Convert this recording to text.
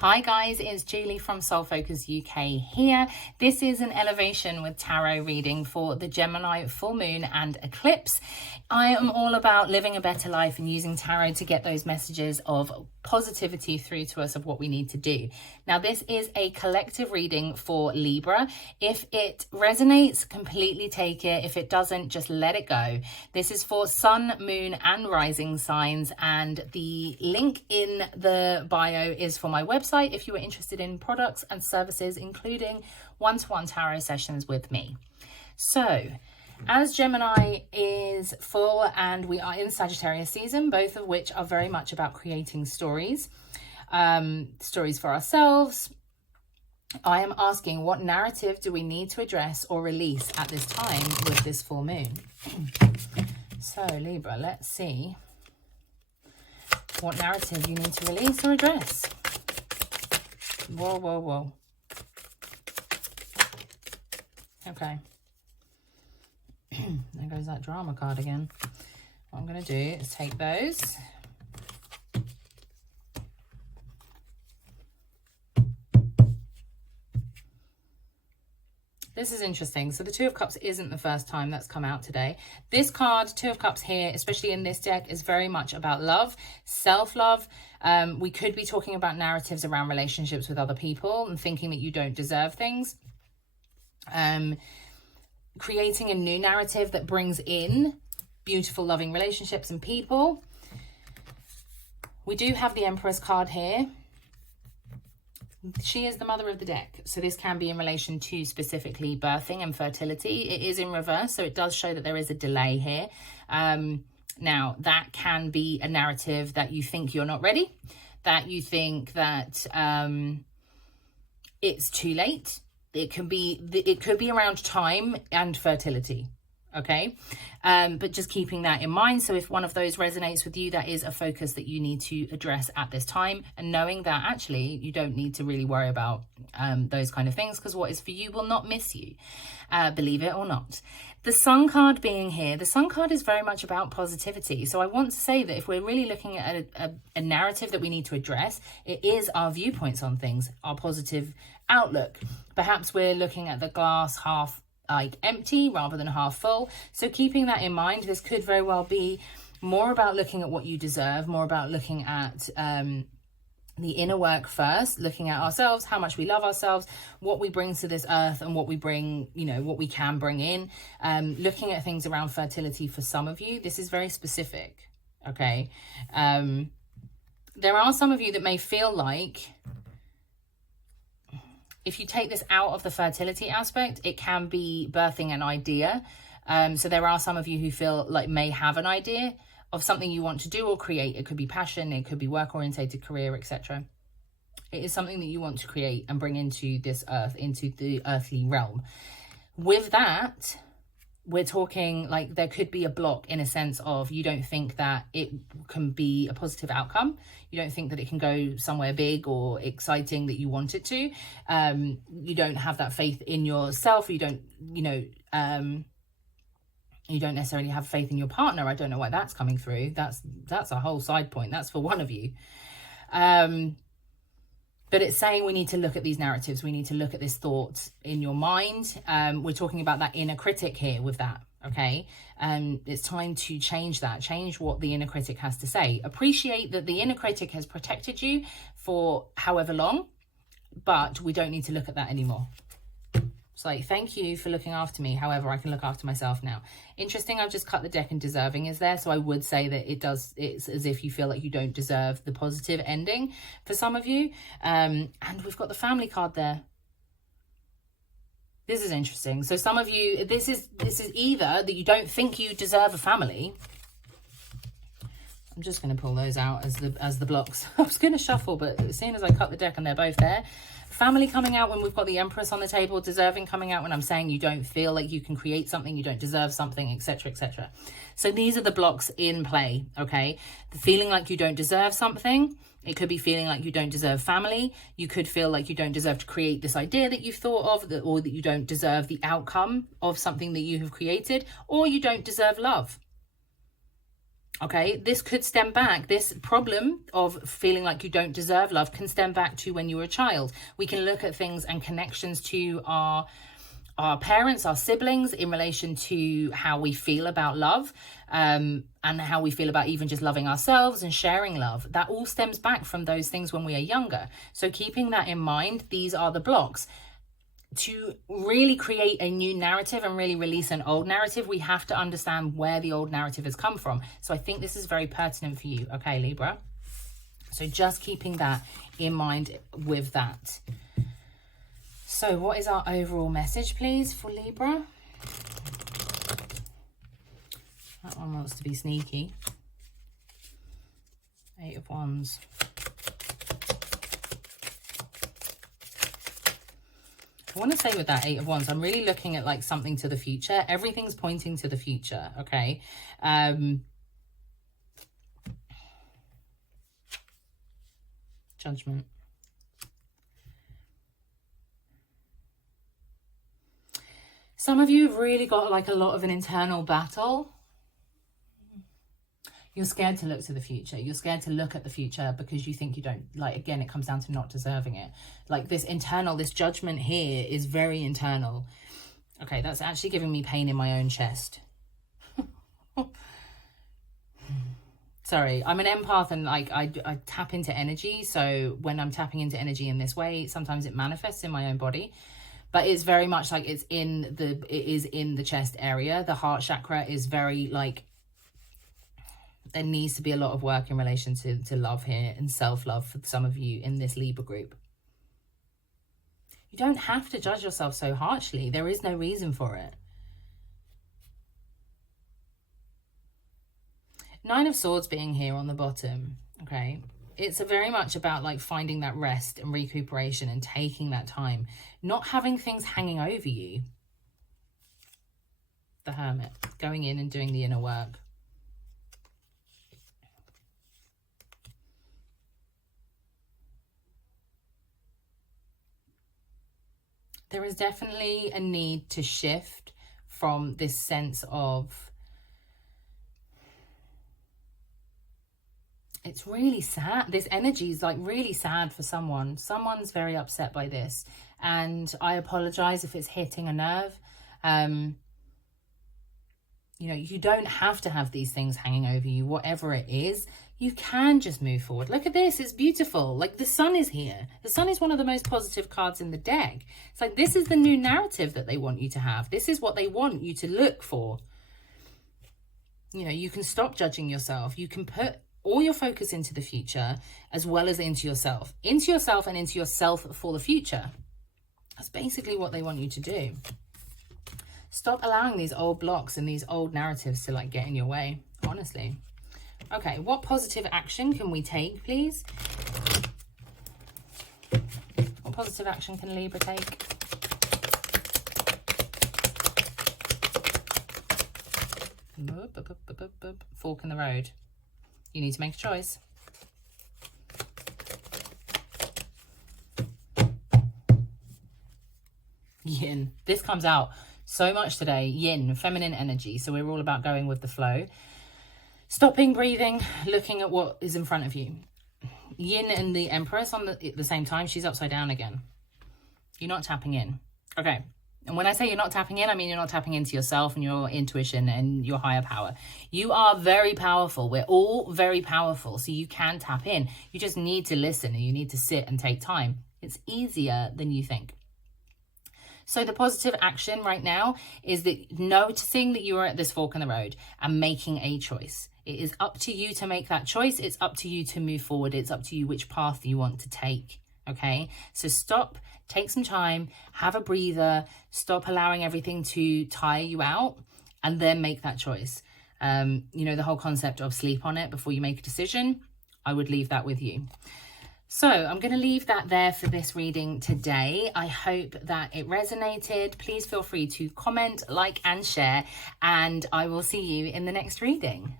Hi guys, it's Julie from Soul Focus UK here. This is an elevation with tarot reading for the Gemini full moon and eclipse. I am all about living a better life and using tarot to get those messages of positivity through to us of what we need to do. Now, this is a collective reading for Libra. If it resonates, completely take it. If it doesn't, just let it go. This is for sun, moon and rising signs, and the link in the bio is for my website if you are interested in products and services, including one-to-one tarot sessions with me. So, as Gemini is full and we are in Sagittarius season, both of which are very much about creating stories, stories for ourselves, I am asking, what narrative do we need to address or release at this time with this full moon? So Libra, let's see what narrative you need to release or address. Whoa, whoa, whoa. Okay. There goes that drama card again. What I'm going to do is take those. This is interesting. So the Two of Cups isn't the first time that's come out today. This card, Two of Cups here, especially in this deck, is very much about love, self-love. We could be talking about narratives around relationships with other people and thinking that you don't deserve things. Creating a new narrative that brings in beautiful, loving relationships and people. We do have the Empress card here. She is the mother of the deck, so this can be in relation to specifically birthing and fertility. It is in reverse, so it does show that there is a delay here. Now, that can be a narrative that you think you're not ready, that you think that it's too late. It could be around time and fertility, okay? But just keeping that in mind. So if one of those resonates with you, that is a focus that you need to address at this time, and knowing that actually you don't need to really worry about those kind of things, because what is for you will not miss you, believe it or not. The Sun card being here, the Sun card is very much about positivity. So I want to say that if we're really looking at a narrative that we need to address, it is our viewpoints on things, our positive outlook. Perhaps we're looking at the glass half like empty rather than half full. So keeping that in mind, this could very well be more about looking at what you deserve, more about looking at the inner work first, looking at ourselves, how much we love ourselves, what we bring to this earth and what we bring, you know, what we can bring in. Looking at things around fertility for some of you, this is very specific, okay? There are some of you that may feel like if you take this out of the fertility aspect, it can be birthing an idea. So there are some of you who feel like may have an idea of something you want to do or create. It could be passion, it could be work-orientated career, etc. It is something that you want to create and bring into this earth, into the earthly realm. With that, we're talking like there could be a block in a sense of you don't think that it can be a positive outcome. You don't think that it can go somewhere big or exciting that you want it to. You don't have that faith in yourself. You don't, you don't necessarily have faith in your partner. I don't know why that's coming through. That's a whole side point. That's for one of you. But it's saying we need to look at these narratives. We need to look at this thought in your mind. We're talking about that inner critic here with that, okay? It's time to change that. Change what the inner critic has to say. Appreciate that the inner critic has protected you for however long, but we don't need to look at that anymore. It's like, thank you for looking after me. However, I can look after myself now. Interesting, I've just cut the deck and deserving is there. So I would say that it's as if you feel like you don't deserve the positive ending for some of you. And we've got the family card there. This is interesting. So some of you, this is either that you don't think you deserve a family. I'm just going to pull those out as the blocks. I was going to shuffle, but as soon as I cut the deck and they're both there. Family coming out when we've got the Empress on the table. Deserving coming out when I'm saying you don't feel like you can create something, you don't deserve something, etc., etc. So these are the blocks in play, okay? The feeling like you don't deserve something. It could be feeling like you don't deserve family. You could feel like you don't deserve to create this idea that you've thought of, or that you don't deserve the outcome of something that you have created, or you don't deserve love. Okay, this could stem back. This problem of feeling like you don't deserve love can stem back to when you were a child. We can look at things and connections to our parents, our siblings, in relation to how we feel about love, and how we feel about even just loving ourselves and sharing love. That all stems back from those things when we are younger. So keeping that in mind, these are the blocks. To really create a new narrative and really release an old narrative, we have to understand where the old narrative has come from. So I think this is very pertinent for you, okay, Libra? So just keeping that in mind with that. So what is our overall message, please, for Libra? That one wants to be sneaky. 8 of Wands. I want to say with that 8 of Wands, I'm really looking at like something to the future. Everything's pointing to the future, okay? Judgment. Some of you have really got like a lot of an internal battle. You're scared to look to the future. You're scared to look at the future because you think you don't, like, again, it comes down to not deserving it. Like this internal, this judgment here is very internal. Okay, that's actually giving me pain in my own chest. Sorry, I'm an empath and like I tap into energy. So when I'm tapping into energy in this way, sometimes it manifests in my own body. But it's very much like it is in the chest area. The heart chakra is very like, there needs to be a lot of work in relation to love here and self-love for some of you in this Libra group. You don't have to judge yourself so harshly. There is no reason for it. 9 of Swords being here on the bottom, okay? It's very much about like finding that rest and recuperation and taking that time. Not having things hanging over you. The Hermit, going in and doing the inner work. There is definitely a need to shift from this sense of, it's really sad. This energy is like really sad for someone. Someone's very upset by this. And I apologize if it's hitting a nerve. You know, you don't have to have these things hanging over you, whatever it is. You can just move forward. Look at this. It's beautiful. Like the sun is here. The sun is one of the most positive cards in the deck. It's like this is the new narrative that they want you to have. This is what they want you to look for. You know, you can stop judging yourself. You can put all your focus into the future as well as into yourself. Into yourself and into yourself for the future. That's basically what they want you to do. Stop allowing these old blocks and these old narratives to like get in your way, honestly. Okay, what positive action can we take, please? What positive action can Libra take? Fork in the road. You need to make a choice. Yin. This comes out so much today. Yin, feminine energy. So we're all about going with the flow. Stopping, breathing, looking at what is in front of you. Yin and the Empress at the same time, she's upside down again. You're not tapping in. Okay. And when I say you're not tapping in, I mean you're not tapping into yourself and your intuition and your higher power. You are very powerful. We're all very powerful. So you can tap in. You just need to listen and you need to sit and take time. It's easier than you think. So the positive action right now is that noticing that you are at this fork in the road and making a choice. It is up to you to make that choice. It's up to you to move forward. It's up to you which path you want to take. Okay, so stop, take some time, have a breather, stop allowing everything to tire you out, and then make that choice. You know, the whole concept of sleep on it before you make a decision, I would leave that with you. So I'm going to leave that there for this reading today. I hope that it resonated. Please feel free to comment, like, and share, and I will see you in the next reading.